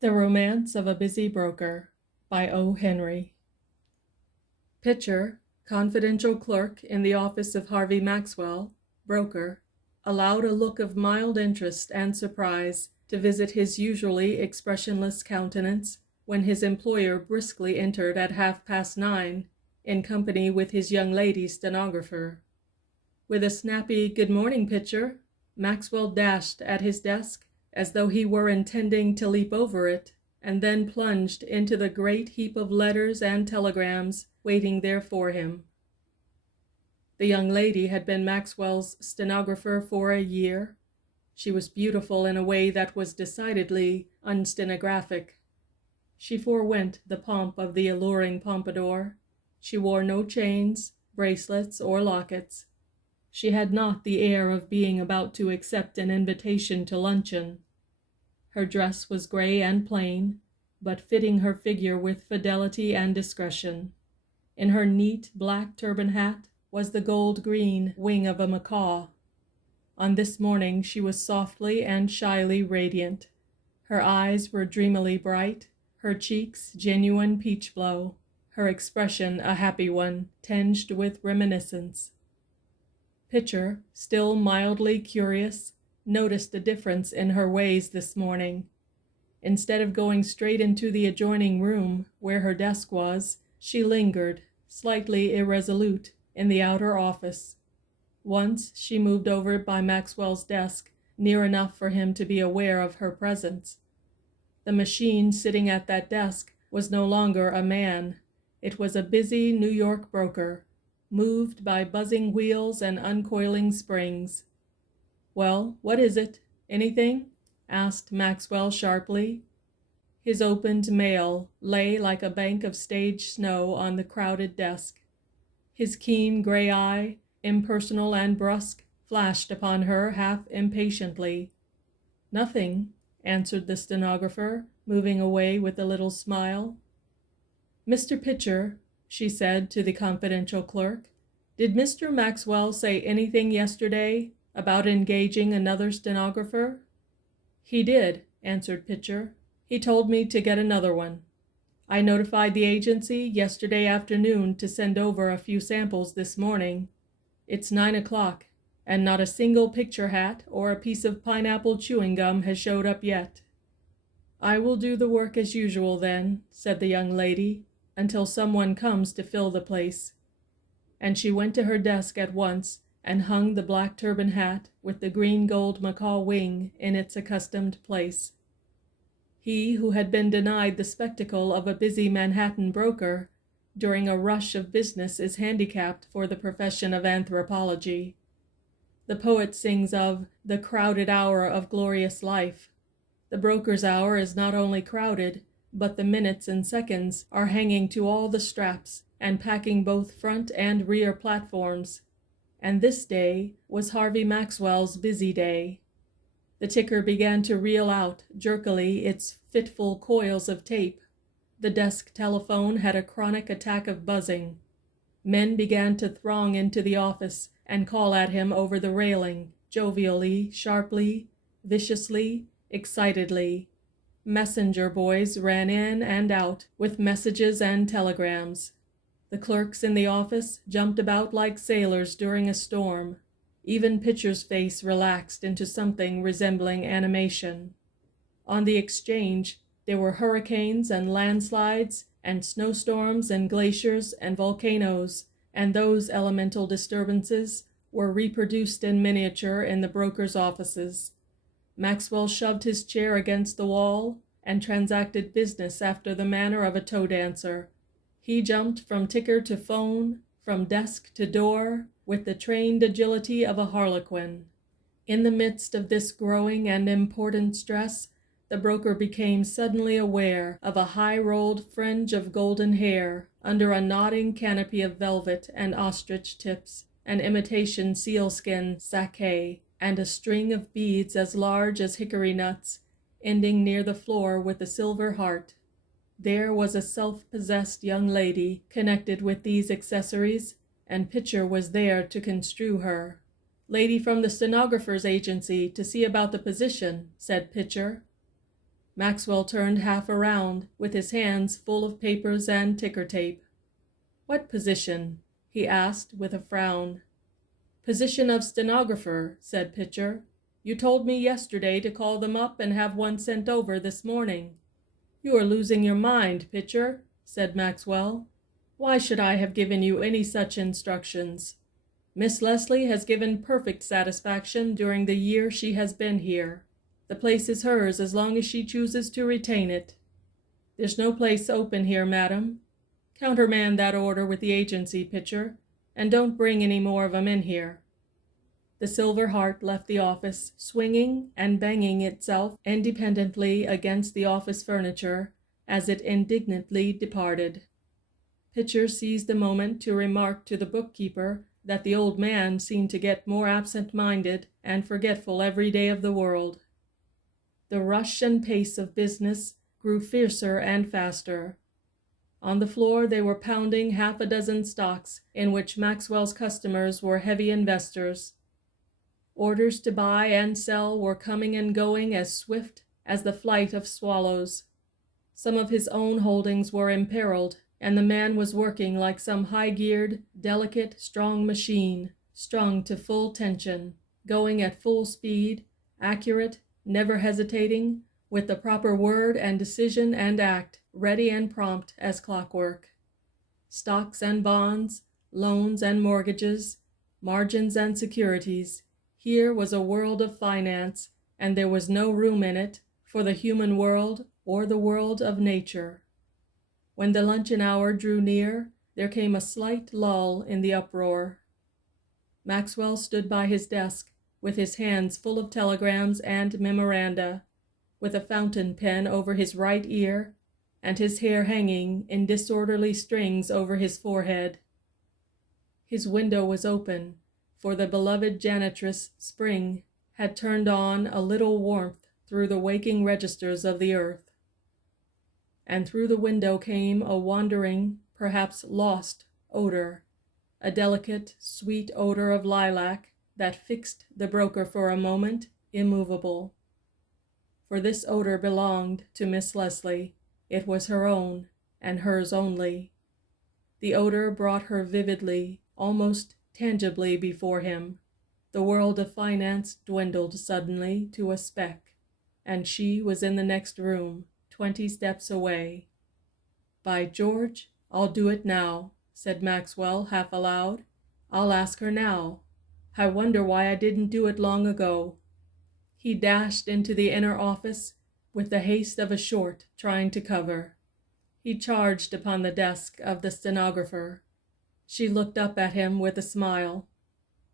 The Romance of a Busy Broker by O. Henry. Pitcher, confidential clerk in the office of Harvey Maxwell, broker, allowed a look of mild interest and surprise to visit his usually expressionless countenance when his employer briskly entered at 9:30 in company with his young lady stenographer. With a snappy "Good morning, Pitcher," Maxwell dashed at his desk as though he were intending to leap over it, and then plunged into the great heap of letters and telegrams waiting there for him. The young lady had been Maxwell's stenographer for a year. She was beautiful in a way that was decidedly unstenographic. She forewent the pomp of the alluring pompadour. She wore no chains, bracelets, or lockets. She had not the air of being about to accept an invitation to luncheon. Her dress was gray and plain, but fitting her figure with fidelity and discretion. In her neat black turban hat was the gold-green wing of a macaw. On this morning she was softly and shyly radiant. Her eyes were dreamily bright, her cheeks genuine peach-blow, her expression a happy one, tinged with reminiscence. Pitcher, still mildly curious, noticed a difference in her ways this morning. Instead of going straight into the adjoining room where her desk was, she lingered, slightly irresolute, in the outer office. Once she moved over by Maxwell's desk, near enough for him to be aware of her presence. The machine sitting at that desk was no longer a man. It was a busy New York broker, moved by buzzing wheels and uncoiling springs. "Well, what is it? Anything?" asked Maxwell sharply. His opened mail lay like a bank of stage snow on the crowded desk. His keen gray eye, impersonal and brusque, flashed upon her half impatiently. "Nothing," answered the stenographer, moving away with a little smile. "Mr. Pitcher," she said to the confidential clerk, "did Mr. Maxwell say anything yesterday about engaging another stenographer?" "He did," answered Pitcher. "He told me to get another one. I notified the agency yesterday afternoon to send over a few samples this morning. It's 9 o'clock, and not a single picture hat or a piece of pineapple chewing gum has showed up yet." "I will do the work as usual then," said the young lady, "until someone comes to fill the place." And she went to her desk at once and hung the black turban hat with the green gold macaw wing in its accustomed place. He who had been denied the spectacle of a busy Manhattan broker during a rush of business is handicapped for the profession of anthropology. The poet sings of the crowded hour of glorious life. The broker's hour is not only crowded, but the minutes and seconds are hanging to all the straps and packing both front and rear platforms. And this day was Harvey Maxwell's busy day. The ticker began to reel out jerkily its fitful coils of tape. The desk telephone had a chronic attack of buzzing. Men began to throng into the office and call at him over the railing, jovially, sharply, viciously, excitedly. Messenger boys ran in and out with messages and telegrams. The clerks in the office jumped about like sailors during a storm. Even Pitcher's face relaxed into something resembling animation. On the exchange, there were hurricanes and landslides and snowstorms and glaciers and volcanoes, and those elemental disturbances were reproduced in miniature in the broker's offices. Maxwell shoved his chair against the wall and transacted business after the manner of a toe dancer. He jumped from ticker to phone, from desk to door, with the trained agility of a harlequin. In the midst of this growing and important stress, the broker became suddenly aware of a high-rolled fringe of golden hair under a nodding canopy of velvet and ostrich tips, an imitation sealskin sacque, and a string of beads as large as hickory nuts, ending near the floor with a silver heart. There was a self-possessed young lady connected with these accessories, and Pitcher was there to construe her. "Lady from the stenographer's agency to see about the position," said Pitcher. Maxwell turned half around, with his hands full of papers and ticker tape. "What position?" he asked with a frown. "Position of stenographer," said Pitcher. "You told me yesterday to call them up and have one sent over this morning." "You are losing your mind, Pitcher," said Maxwell. "Why should I have given you any such instructions? Miss Leslie has given perfect satisfaction during the year she has been here. The place is hers as long as she chooses to retain it. There's no place open here, madam. Countermand that order with the agency, Pitcher, and don't bring any more of 'em in here." The Silver Heart left the office, swinging and banging itself independently against the office furniture as it indignantly departed. Pitcher seized the moment to remark to the bookkeeper that the old man seemed to get more absent-minded and forgetful every day of the world. The rush and pace of business grew fiercer and faster. On the floor they were pounding half a dozen stocks in which Maxwell's customers were heavy investors. Orders to buy and sell were coming and going as swift as the flight of swallows. Some of his own holdings were imperiled, and the man was working like some high-geared, delicate, strong machine, strung to full tension, going at full speed, accurate, never hesitating, with the proper word and decision and act, ready and prompt as clockwork. Stocks and bonds, loans and mortgages, margins and securities, here was a world of finance, and there was no room in it for the human world or the world of nature. When the luncheon hour drew near, there came a slight lull in the uproar. Maxwell stood by his desk, with his hands full of telegrams and memoranda, with a fountain pen over his right ear, and his hair hanging in disorderly strings over his forehead. His window was open, for the beloved janitress, Spring, had turned on a little warmth through the waking registers of the earth. And through the window came a wandering, perhaps lost, odor, a delicate, sweet odor of lilac that fixed the broker for a moment, immovable. For this odor belonged to Miss Leslie. It was her own, and hers only. The odor brought her vividly, almost tangibly before him. The world of finance dwindled suddenly to a speck, and she was in the next room, 20 steps away. "By George, I'll do it now," said Maxwell half aloud. "I'll ask her now. I wonder why I didn't do it long ago." He dashed into the inner office with the haste of a short trying to cover. He charged upon the desk of the stenographer. She looked up at him with a smile.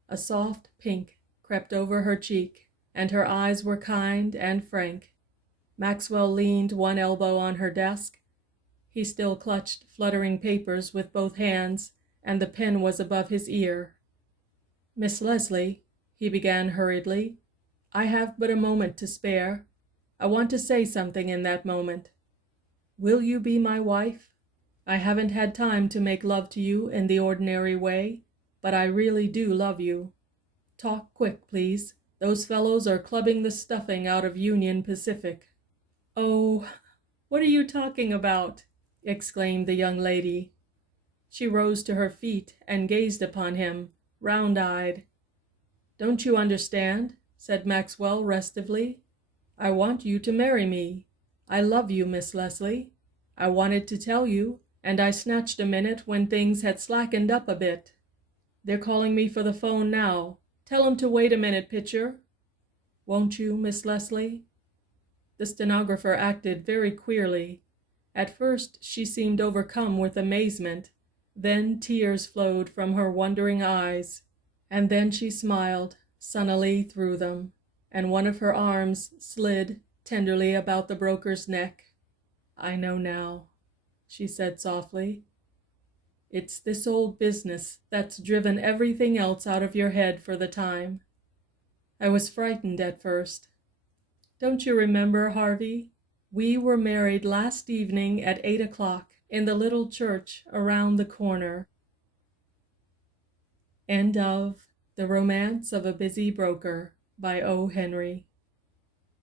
A soft pink crept over her cheek, and her eyes were kind and frank. Maxwell leaned one elbow on her desk. He still clutched fluttering papers with both hands, and the pen was above his ear. "Miss Leslie," he began hurriedly, "I have but a moment to spare. I want to say something in that moment. Will you be my wife? I haven't had time to make love to you in the ordinary way, but I really do love you. Talk quick, please. Those fellows are clubbing the stuffing out of Union Pacific." "Oh, what are you talking about?" exclaimed the young lady. She rose to her feet and gazed upon him, round-eyed. "Don't you understand?" said Maxwell restively. "I want you to marry me. I love you, Miss Leslie. I wanted to tell you, and I snatched a minute when things had slackened up a bit. They're calling me for the phone now. Tell 'em to wait a minute, Pitcher. Won't you, Miss Leslie?" The stenographer acted very queerly. At first she seemed overcome with amazement, then tears flowed from her wondering eyes, and then she smiled sunnily through them, and one of her arms slid tenderly about the broker's neck. "I know now," she said softly. "It's this old business that's driven everything else out of your head for the time. I was frightened at first. Don't you remember, Harvey? We were married last evening at 8 o'clock in the little church around the corner." End of The Romance of a Busy Broker by O. Henry.